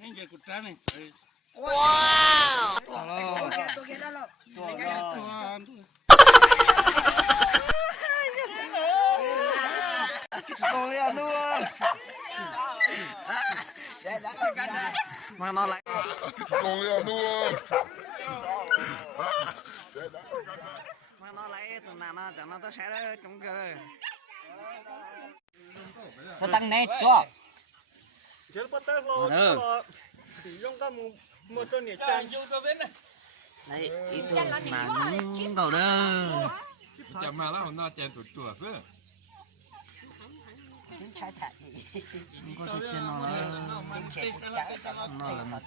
nên giờ cột trái này Wow. Tôi kia đó rồi. Con liền luôn. Mà nó lại. Con liền luôn. Mà nó lại từ nào nó chẳng nó tôi sẽ đó trong kia. Tôi tăng này cho. giờ bắt tay lo thì dùng cái một tôi nhảy trang vô cái bên này Đấy, ít thôi mà những cầu đó. Chả mà là hôm nay chèn tụt tụt sữa. Tiếng trái thật đi. Không có thịt trên nó là nó là một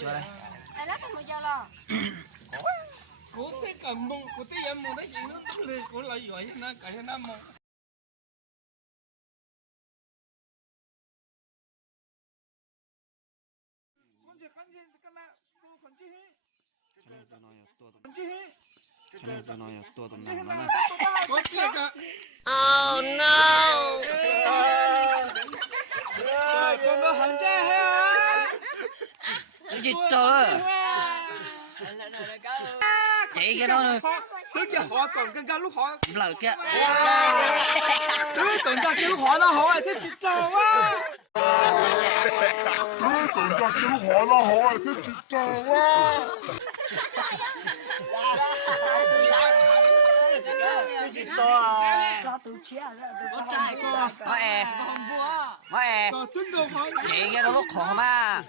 cho đây. Ai lát không giờ lo. cố tí cầm mông cố tí em mông đấy chị nó đúng lên cố lại giỏi nó cởi nó mông Oh no! con nó hẳn ra ha Chị trời ơi! Chị cái đó nữa. tức là họ còn cái lúc họ Lời kia. tức còn ra cái lúc họ nó hỏi thế chị trời quá Còn ra cái lúc họ nó hỏi thế chị trời quá. Cho tôi chia ra tôi có trai cô Nói e. còn tính đồ hỏi Chị cái đó lúc khổ mà.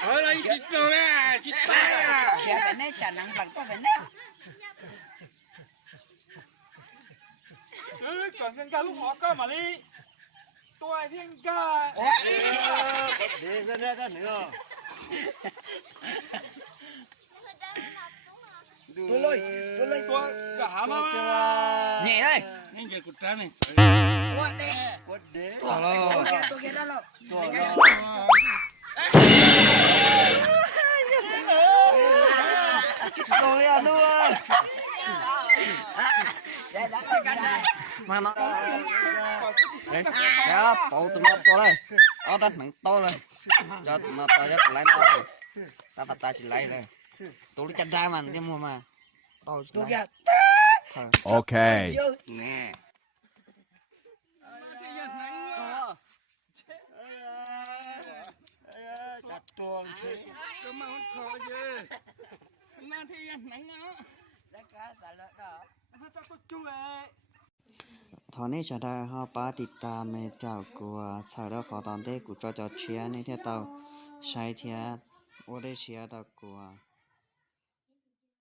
ở đây chị trời nè chị tay à chia cái này chả nắng bằng tôi phải nè. còn cái lúc họ có mà đi tôi thiên ca Để ra đây cái nữa. Tôi lôi tôi cả mà Nhẹ đây. nên giờ cột trái này tôi kia đó rồi. Con liền luôn. Mà nó. Đấy, đó, bộ tụi nó to đây. Đó ta nặng to lên. Cho tụi nó to cho tụi lấy nó rồi. Ta bắt ta chỉ lấy rồi. Tụi nó chặt ra mà, cái mua mà. To Tôi kia. Okay. Nè. cái mà không khó chứ na thì nắng nó nó cho tôi chui ấy ตอนนี้ฉันได้เข้าป้าติดตามในเจ้ากูชาวดาวขอตอนเด็กกูจะเชียร์ในเที่ยวใช้เที่ยวโอได้เชียร์ตะกู